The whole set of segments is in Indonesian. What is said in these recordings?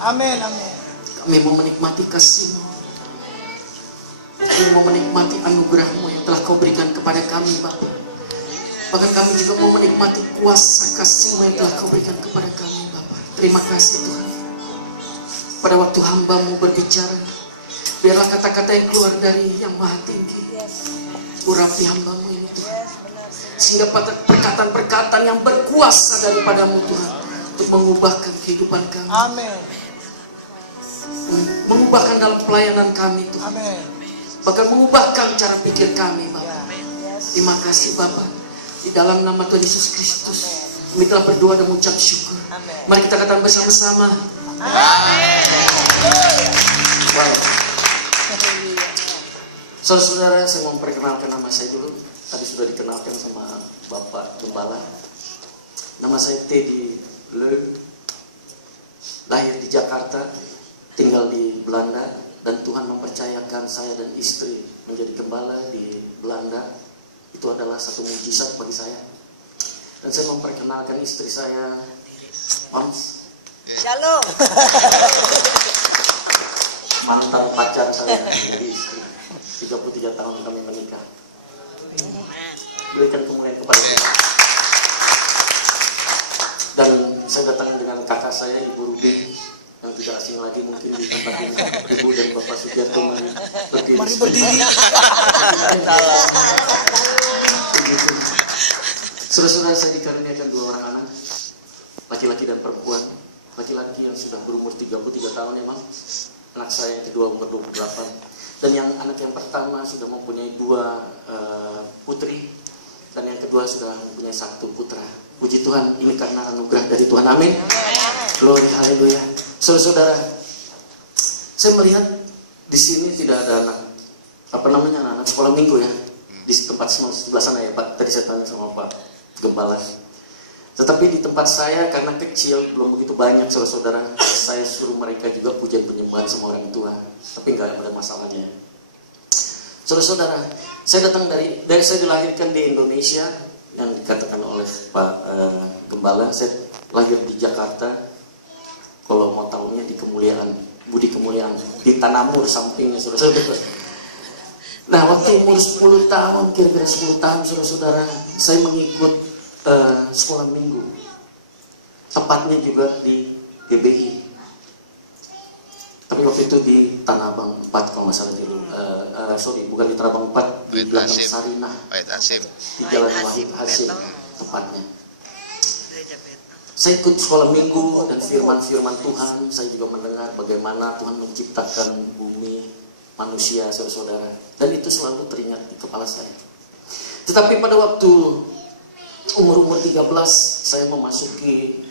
Amin, amin. Kami mau menikmati kasih-Mu. Kami mau menikmati anugerah-Mu yang telah Kau berikan kepada kami, Bapa. Bahkan kami juga mau menikmati kuasa kasih-Mu yang telah Kau berikan kepada kami, Bapa. Terima kasih, Tuhan. Pada waktu hamba-Mu berbicara, biarlah kata-kata yang keluar dari Yang Maha Tinggi urapi hamba-Mu ini, Tuhan. Sehingga perkataan-perkataan yang berkuasa daripada-Mu, Tuhan, untuk mengubahkan kehidupan kami. Amin. Mengubahkan dalam pelayanan kami, Tuhan. Amin. Bahkan mengubahkan cara pikir kami, Bapak. Terima kasih, Bapak. Di dalam nama Tuhan Yesus Kristus, kami telah berdoa dan mengucap syukur. Mari kita katakan bersama-sama. Amin. Wow. Saudara-saudara, saya mau memperkenalkan nama saya dulu. Tadi sudah dikenalkan sama Bapak Gembala. Nama saya Teddy Leung. Lahir di Jakarta, tinggal di Belanda, dan Tuhan mempercayakan saya dan istri menjadi gembala di Belanda. Itu adalah satu mujizat bagi saya. Dan saya memperkenalkan istri saya, Mams. Shalom. Mantan pacar saya menjadi istri. 33 tahun kami menikah. Berikan kemuliaan kepada saya. Dan saya datang dengan kakak saya, Ibu Ruby, yang tidak asing lagi mungkin di tempat ini. Ibu dan Bapak Sugiarto, mari berdiri. Mari berdiri. Saudara-saudara, saya dikaruniakan 2 orang anak, laki-laki dan perempuan. Laki-laki yang sudah berumur 33 tahun ya, Mam. Anak saya yang kedua umur 28. Dan yang anak yang pertama sudah mempunyai 2 putri, dan yang kedua sudah mempunyai 1 putra. Puji Tuhan, ini karena anugerah dari Tuhan. Amin. Glory, haleluya. Saudara-saudara, saya melihat di sini tidak ada anak sekolah minggu ya, di tempat sebelah sana ya Pak. Tadi saya tanya sama Pak Gembala. Tetapi di tempat saya karena kecil belum begitu banyak saudara-saudara, saya suruh mereka juga pujian penyembahan sama orang tua. Tapi nggak ada masalahnya. Saudara-saudara, saya datang dari saya dilahirkan di Indonesia yang dikatakan oleh Pak Gembala. Saya lahir di Jakarta. Kalau mau tahunya di Budi Kemuliaan, di Tanamur sampingnya saudara-saudara. Nah, waktu umur 10 tahun, kira-kira 10 tahun saudara-saudara, saya mengikut sekolah minggu. Tepatnya juga di GBI. Tapi waktu itu di Tanah Abang 4 kalau nggak salah dulu. Bukan di Tanah Abang 4, di belakang Sarinah. Di Jalan Wahid Hasim tepatnya. Saya ikut sekolah minggu dan firman-firman Tuhan. Saya juga mendengar bagaimana Tuhan menciptakan bumi, manusia, saudara-saudara. Dan itu selalu teringat di kepala saya. Tetapi pada waktu umur 13, saya memasuki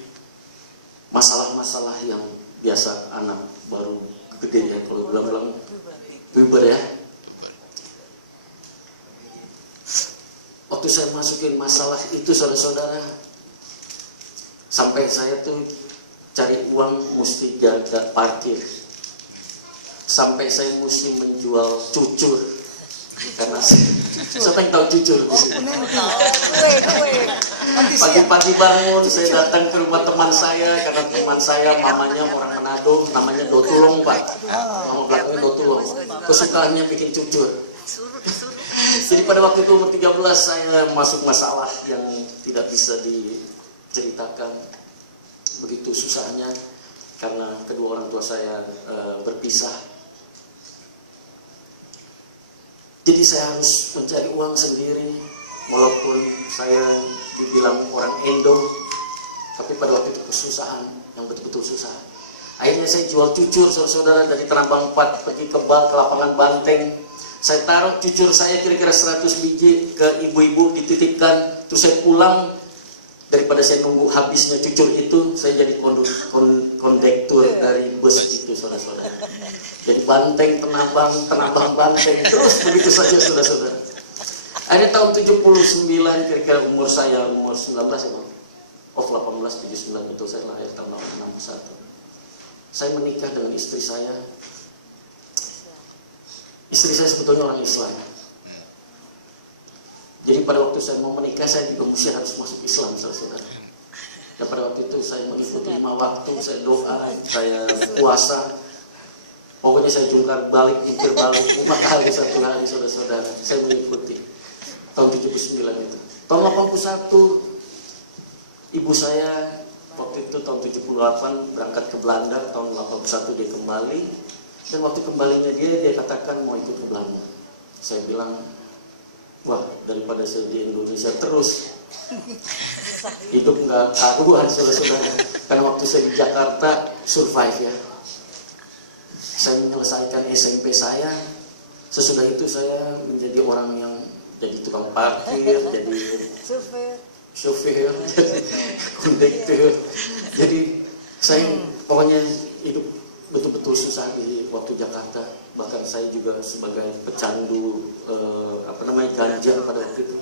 masalah-masalah yang biasa anak baru gede ya, kalau bilang puber ya. Waktu saya masukin masalah itu saudara-saudara, sampai saya tuh cari uang mesti jaga parkir, sampai saya mesti menjual cucur. Karena siapa yang tahu cucur? Pagi-pagi bangun saya datang ke rumah teman saya, karena teman saya mamanya orang Manado, namanya Dotulong Pak. Nama belakangnya Dotulong. Kesukaannya bikin cucur. Jadi pada waktu itu umur 13 saya masuk masalah yang tidak bisa diceritakan. Begitu susahnya karena kedua orang tua saya berpisah. Jadi saya harus mencari uang sendiri, walaupun saya dibilang orang Indo, tapi pada waktu itu kesusahan, yang betul-betul susah. Akhirnya saya jual cucur saudara-saudara dari Tanah Abang 4 pergi ke lapangan Banteng. Saya taruh cucur saya kira-kira 100 biji ke ibu-ibu, dititipkan, terus saya pulang. Daripada saya nunggu habisnya cucur itu, saya jadi kondektur dari bus itu saudara-saudara. Jadi Banteng, Tanah Abang, Banteng, terus begitu saja saudara-saudara. Akhirnya tahun 79 kira-kira umur 19 ya Bang. 18, 79 betul, saya lahir tahun 61. Saya menikah dengan istri saya. Istri saya sebetulnya orang Islam. Jadi pada waktu saya mau menikah, saya juga mesti harus masuk Islam saudara. Dan pada waktu itu saya mengikuti 5 waktu, saya doa, saya puasa. Pokoknya saya jungkar balik, jungkir balik 5 kali satu hari, saudara-saudara. Saya mengikuti tahun 79 itu. Tahun 81 ibu saya waktu itu tahun 78 berangkat ke Belanda, tahun 81 dia kembali. Dan waktu kembalinya dia katakan mau ikut ke Belanda. Saya bilang, wah daripada saya di Indonesia terus hidup nggak karuan, saudara-saudara. Karena waktu saya di Jakarta survive ya. Saya menyelesaikan SMP saya. Sesudah itu saya menjadi orang yang jadi tukang parkir, jadi chauffeur, jadi kondektur. Jadi saya pokoknya hidup betul-betul susah di waktu Jakarta. Bahkan saya juga sebagai pecandu ganja pada waktu itu.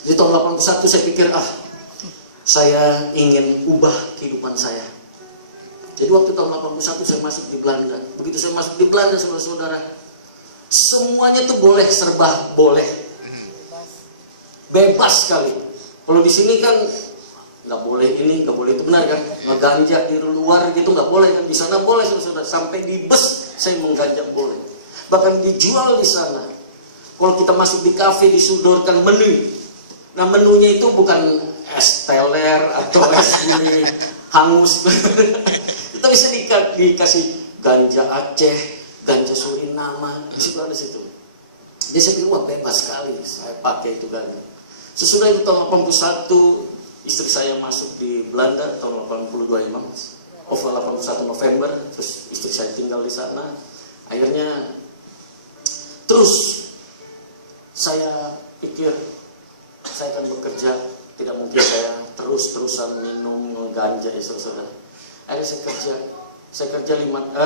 Di tahun 81 saya pikir saya ingin ubah kehidupan saya. Jadi waktu tahun 81 saya masuk di Belanda. Begitu saya masuk di Belanda, saudara-saudara, semuanya tuh boleh, serba boleh, bebas sekali. Kalau di sini kan nggak boleh ini, nggak boleh itu, benar kan? Ngeganja di luar gitu nggak boleh kan? Di sana boleh, saudara-saudara. Sampai di bus saya mengganja boleh. Bahkan dijual di sana. Kalau kita masuk di kafe disodorkan menu. Nah menunya itu bukan es teler atau es ini hangus. Kita bisa dikasih ganja Aceh, ganja Suriname, di sebelah situ. Jadi saya pikir wah bebas sekali saya pakai itu ganja. Sesudah itu tahun 81 istri saya masuk di Belanda tahun 82 emang. 81 November, terus istri saya tinggal di sana. Akhirnya terus saya pikir saya akan bekerja, tidak mungkin saya terus-terusan minum ganja ya saudara. Akhirnya saya kerja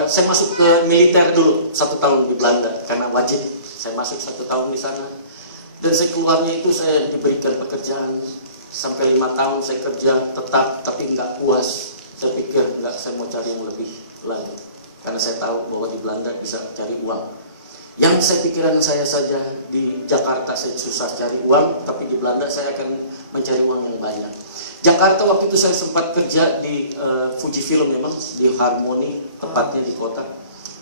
saya masuk ke militer dulu 1 tahun di Belanda karena wajib. Saya masuk 1 tahun di sana dan saya keluarnya itu saya diberikan pekerjaan sampai 5 tahun saya kerja tetap tapi nggak puas. Saya pikir saya mau cari yang lebih lagi karena saya tahu bahwa di Belanda bisa cari uang. Yang saya pikiran saya saja di Jakarta saya susah cari uang, tapi di Belanda saya akan mencari uang yang banyak. Jakarta waktu itu saya sempat kerja di Fuji Film memang, di Harmoni, tepatnya di kota.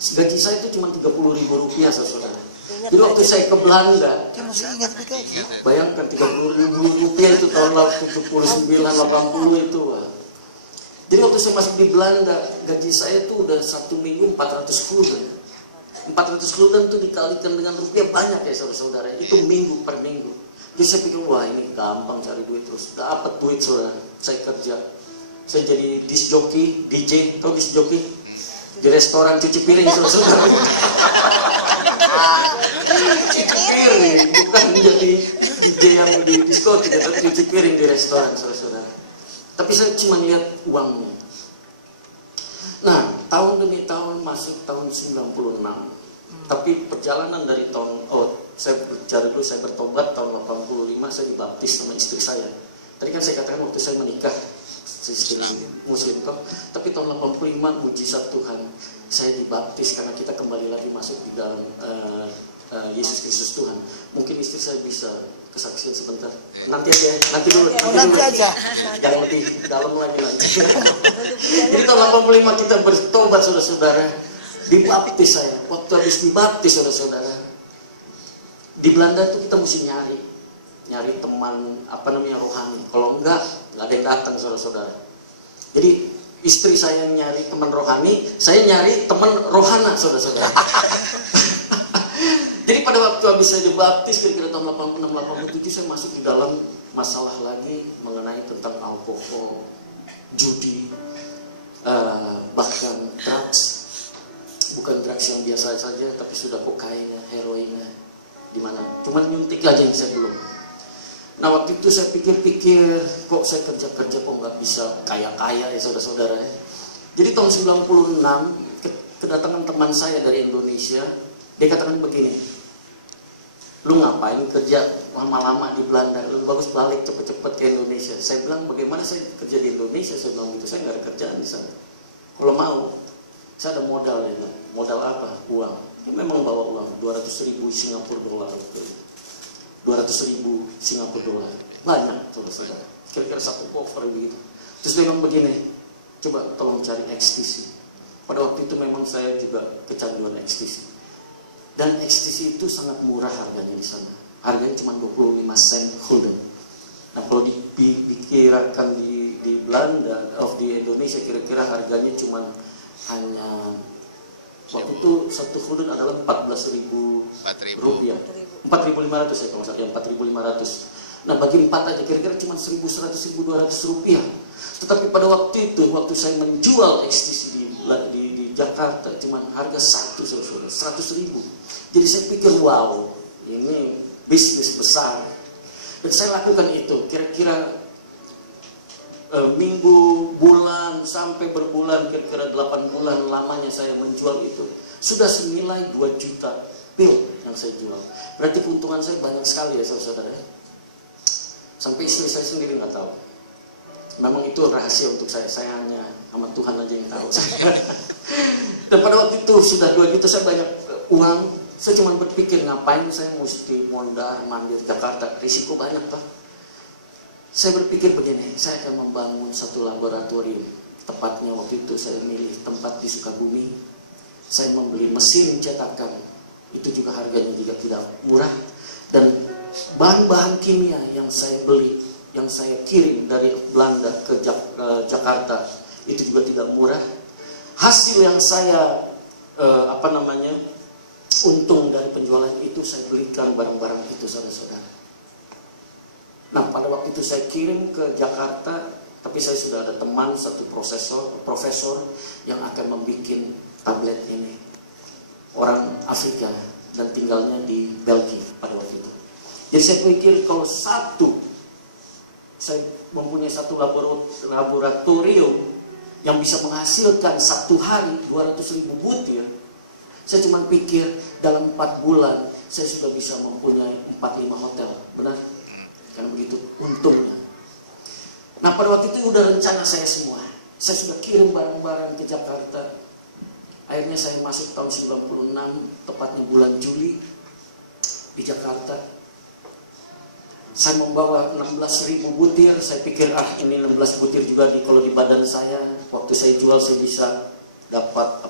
Gaji saya itu cuma Rp30.000 saudara. Jadi waktu saya ke Belanda, bayangkan Rp30.000 itu tahun 79, 80 itu. Jadi waktu saya masuk di Belanda, gaji saya itu udah 1 minggu 400 gulden. 400 gulden itu dikalikan dengan rupiah banyak ya saudara-saudara. Itu minggu per minggu. Jadi saya pikir wah ini gampang cari duit terus. Dapat duit saudara. Saya kerja. Saya jadi disc jockey, DJ, tahu disc jockey? Di restoran cuci piring saudara-saudara. Cuci piring, bukan menjadi DJ yang di diskotik, tapi cuci piring di restoran saudara-saudara. Tapi saya cuma lihat uangnya. Nah, tahun demi tahun masuk tahun 96. Tapi perjalanan dari saya bertobat tahun 85, saya dibaptis sama istri saya. Tadi kan saya katakan waktu saya menikah, istri muslim kok. Tapi tahun 85 mujizat Tuhan, saya dibaptis karena kita kembali lagi masuk di dalam Yesus Kristus Tuhan. Mungkin istri saya bisa kesaksian sebentar. Nanti dulu. Nanti aja. Yang lebih dalam lagi. Jadi tahun 85 kita bertobat saudara-saudara. Dibaptis saya. Waktu habis dibaptis saudara-saudara. Di Belanda tuh kita mesti nyari teman rohani. Kalau enggak ada yang datang saudara-saudara. Jadi istri saya nyari teman rohani, saya nyari teman rohana saudara-saudara. Jadi pada waktu habis saya dibaptis kira-kira tahun 86-87 saya masuk di dalam masalah lagi mengenai tentang alkohol, judi, bahkan drugs. Bukan drugs yang biasa saja, tapi sudah kokain, heroinnya, dimana? Cuman nyuntik aja yang saya belum. Nah waktu itu saya pikir-pikir, kok saya kerja-kerja kok nggak bisa kaya-kaya ya saudara-saudara ya. Jadi tahun 96 kedatangan teman saya dari Indonesia, dia katakan begini, lu ngapain kerja lama-lama di Belanda, lu bagus balik cepet-cepet ke Indonesia. Saya bilang bagaimana saya kerja di Indonesia, saya bilang gitu, saya nggak ada kerjaan di sana. Kalau mau, saya ada modal ya. Modal apa? Uang. Dia memang bawa uang 200.000 Singapura dolar. 200.000 Singapura dolar. Banyak saudara-saudara. Kira-kira 1 koper begitu. Terus dia bilang begini, coba tolong cari ekstasi. Pada waktu itu memang saya juga kecanduan ekstasi. Dan ekstasi itu sangat murah harganya di sana. Harganya cuma 25 sen gulden. Nah kalau dikirakan di Belanda, di Indonesia kira-kira harganya cuma hanya waktu itu 1 gulden adalah 14.000 rupiah. 4.500 ya kalau saya 4.500. Nah bagi 4 aja kira-kira cuma 1.100-1.200 rupiah. Tetapi pada waktu itu, waktu saya menjual ekstasi di Jakarta, cuma harga 100.000. Jadi saya pikir, wow, ini bisnis besar. Dan saya lakukan itu, kira-kira minggu, bulan, sampai berbulan, kira-kira 8 bulan lamanya saya menjual itu. Sudah senilai 2 juta pil yang saya jual. Berarti keuntungan saya banyak sekali ya saudara-saudara. Sampai istri saya sendiri nggak tahu. Memang itu rahasia untuk saya hanya sama Tuhan aja yang tahu. Dan pada waktu itu sudah 2 juta saya banyak uang. Saya cuma berpikir ngapain saya mesti mondar mandir Jakarta, risiko banyak Pak. Saya berpikir begini, saya akan membangun satu laboratorium. Tepatnya waktu itu saya milih tempat di Sukabumi. Saya membeli mesin cetakan, itu juga harganya juga tidak murah. Dan bahan-bahan kimia yang saya beli, yang saya kirim dari Belanda ke Jakarta itu juga tidak murah. Hasil yang saya untung dari penjualan itu saya belikan barang-barang itu saudara-saudara. Nah pada waktu itu saya kirim ke Jakarta, tapi saya sudah ada teman satu profesor yang akan membuat tablet ini, orang Afrika dan tinggalnya di Belgia pada waktu itu. Jadi saya pikir kalau saya mempunyai satu laboratorium yang bisa menghasilkan satu hari 200.000 butir. Saya cuma pikir dalam 4 bulan saya sudah bisa mempunyai 4-5 hotel. Benar? Karena begitu untungnya. Nah pada waktu itu udah rencana saya semua. Saya sudah kirim barang-barang ke Jakarta. Akhirnya saya masuk tahun 96, tepatnya bulan Juli di Jakarta. Saya membawa 16.000 butir. Saya pikir ini 16 butir juga kalau di badan saya. Waktu saya jual saya bisa dapat